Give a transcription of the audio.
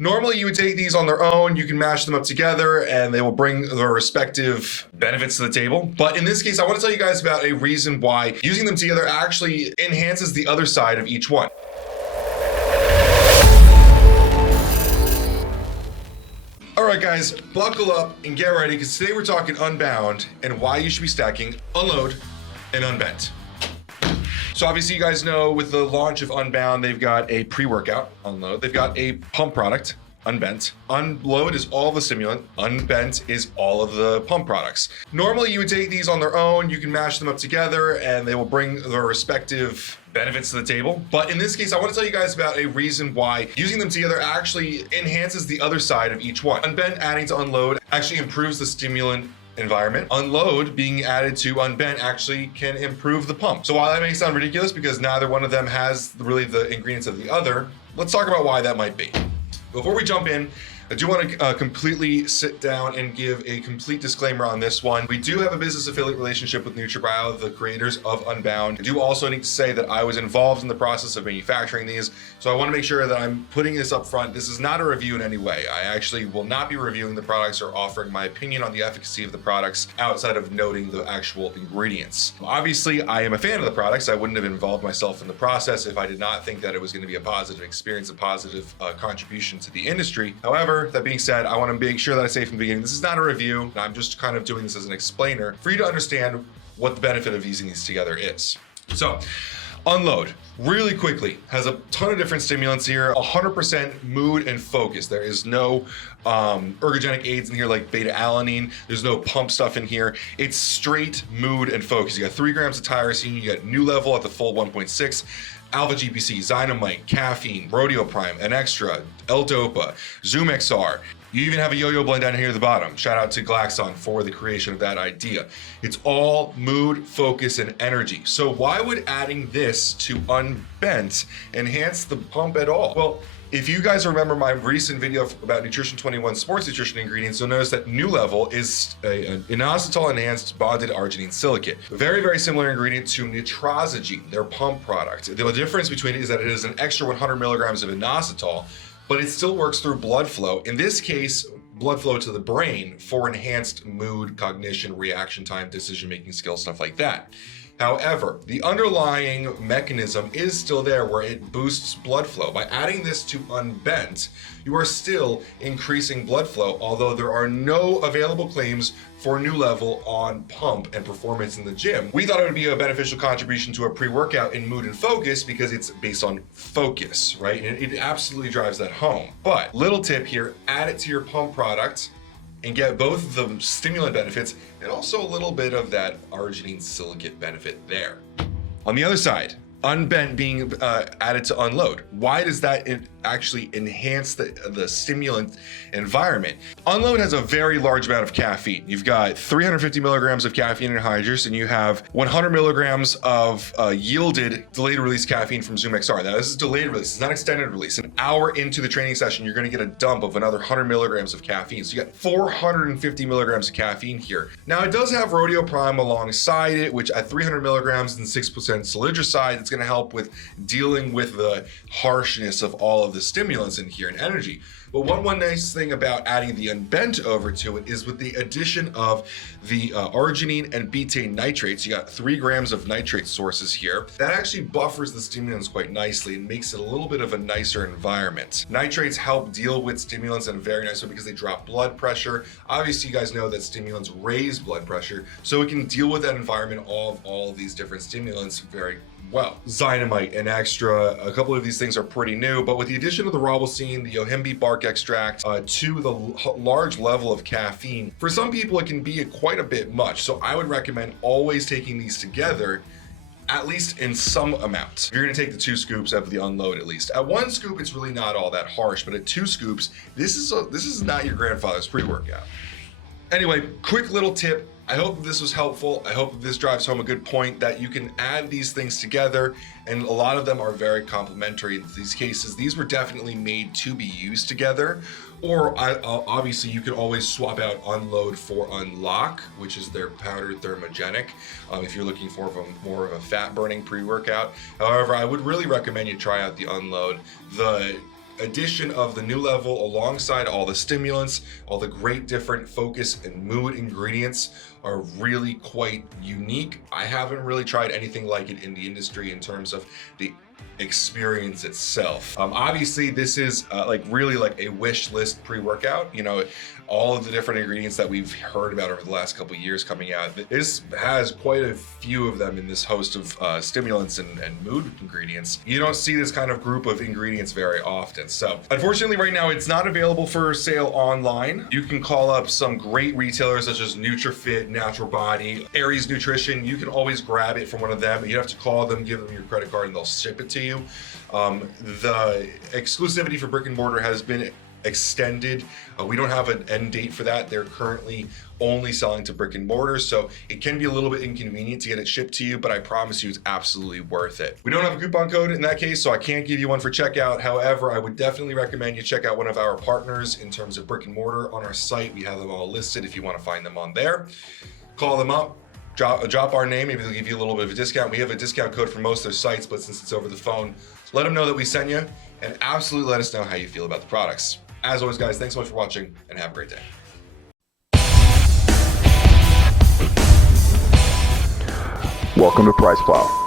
Normally you would take these on their own, you can mash them up together and they will bring their respective benefits to the table. But in this case, I want to tell you guys about a reason why using them together actually enhances the other side of each one. All right, guys, buckle up and get ready because today we're talking Unbound and why you should be stacking Unload and Unbent. So obviously you guys know with the launch of Unbound, they've got a pre-workout, Unload. They've got a pump product, Unbent. Unload is all the stimulant. Unbent is all of the pump products. Normally you would take these on their own, you can mash them up together and they will bring their respective benefits to the table. But in this case, I want to tell you guys about a reason why using them together actually enhances the other side of each one. Unbent adding to Unload actually improves the stimulant environment. Unload being added to Unbent actually can improve the pump. So while that may sound ridiculous because neither one of them has really the ingredients of the other, let's talk about why that might be. Before we jump in, I do want to completely sit down and give a complete disclaimer on this one. We do have a business affiliate relationship with NutriBio, the creators of Unbound. I do also need to say that I was involved in the process of manufacturing these, so I want to make sure that I'm putting this up front. This is not a review in any way. I actually will not be reviewing the products or offering my opinion on the efficacy of the products outside of noting the actual ingredients. Obviously, I am a fan of the products. I wouldn't have involved myself in the process if I did not think that it was going to be a positive experience, a positive contribution to the industry. However, that being said, I want to make sure that I say from the beginning, this is not a review. I'm just kind of doing this as an explainer for you to understand what the benefit of using these together is. So, Unload, really quickly, has a ton of different stimulants here, 100% mood and focus. There is no ergogenic aids in here like beta-alanine. There's no pump stuff in here. It's straight mood and focus. You got 3 grams of tyrosine, you got New Level at the full 1.6, Alpha GPC, Dynamite, caffeine, Rodeo Prime, An Extra, L-Dopa, Zoom XR. You even have a yo-yo blend down here at the bottom. Shout out to Glaxon for the creation of that idea. It's all mood, focus, and energy. So why would adding this to Unbent enhance the pump at all? Well, if you guys remember my recent video about Nutrition 21 sports nutrition ingredients, you'll notice that New Level is an inositol enhanced bonded arginine silicate. Very, very similar ingredient to nitrazogene, their pump product. The difference between it is that it is an extra 100 milligrams of inositol, but it still works through blood flow. In this case, blood flow to the brain for enhanced mood, cognition, reaction time, decision-making skills, stuff like that. However, the underlying mechanism is still there where it boosts blood flow. By adding this to Unbent, you are still increasing blood flow, although there are no available claims for New Level on pump and performance in the gym. We thought it would be a beneficial contribution to a pre-workout in mood and focus because it's based on focus, right? And it absolutely drives that home. But little tip here, add it to your pump product and get both the stimulant benefits and also a little bit of that arginine silicate benefit there. On the other side, Unbent being added to Unload. Why does that actually enhance the stimulant environment? Unload has a very large amount of caffeine. You've got 350 milligrams of caffeine anhydrous, and you have 100 milligrams of yielded delayed release caffeine from Zoom XR. Now this is delayed release, it's not extended release. An hour into the training session, you're gonna get a dump of another 100 milligrams of caffeine. So you got 450 milligrams of caffeine here. Now it does have Rodeo Prime alongside it, which at 300 milligrams and 6% salidroside, it's gonna help with dealing with the harshness of all of the stimulants in here and energy. But one nice thing about adding the Unbent over to it is with the addition of the arginine and betaine nitrates. You got 3 grams of nitrate sources here. That actually buffers the stimulants quite nicely and makes it a little bit of a nicer environment. Nitrates help deal with stimulants in a very nice way because they drop blood pressure. Obviously, you guys know that stimulants raise blood pressure, so it can deal with that environment of all of these different stimulants very well. Dynamite and Extra, a couple of these things are pretty new, but with the addition of the ribosine, the yohimbe bark extract, to the large level of caffeine, for some people it can be quite a bit much. So I would recommend always taking these together, at least in some amount. You're gonna take the 2 scoops of the Unload at least. At 1 scoop, it's really not all that harsh, but at 2 scoops, this is not your grandfather's pre-workout. Anyway, quick little tip. I hope this was helpful. I hope this drives home a good point that you can add these things together, and a lot of them are very complementary in these cases. These were definitely made to be used together, or obviously you could always swap out Unload for Unlock, which is their powdered thermogenic, if you're looking for more of a fat burning pre-workout. However, I would really recommend you try out the Unload. The addition of the new level alongside all the stimulants, all the great different focus and mood ingredients are really quite unique. I haven't really tried anything like it in the industry in terms of the experience itself. Obviously this is really like a wish list pre-workout. You know, all of the different ingredients that we've heard about over the last couple of years coming out, this has quite a few of them in this host of stimulants and mood ingredients. You don't see this kind of group of ingredients very often. So unfortunately right now it's not available for sale online. You can call up some great retailers such as NutriFit, Natural Body, Aries Nutrition. You can always grab it from one of them. You have to call them, give them your credit card, and they'll ship it to you. The exclusivity for brick and mortar has been extended. We don't have an end date for that. They're currently only selling to brick and mortar, so it can be a little bit inconvenient to get it shipped to you, but I promise you it's absolutely worth it. We don't have a coupon code in that case, so I can't give you one for checkout. However, I would definitely recommend you check out one of our partners in terms of brick and mortar on our site. We have them all listed if you want to find them on there. Call them up. Drop our name, maybe they'll give you a little bit of a discount. We have a discount code for most of their sites, but since it's over the phone, let them know that we sent you, and absolutely let us know how you feel about the products. As always, guys, thanks so much for watching, and have a great day. Welcome to PricePlow.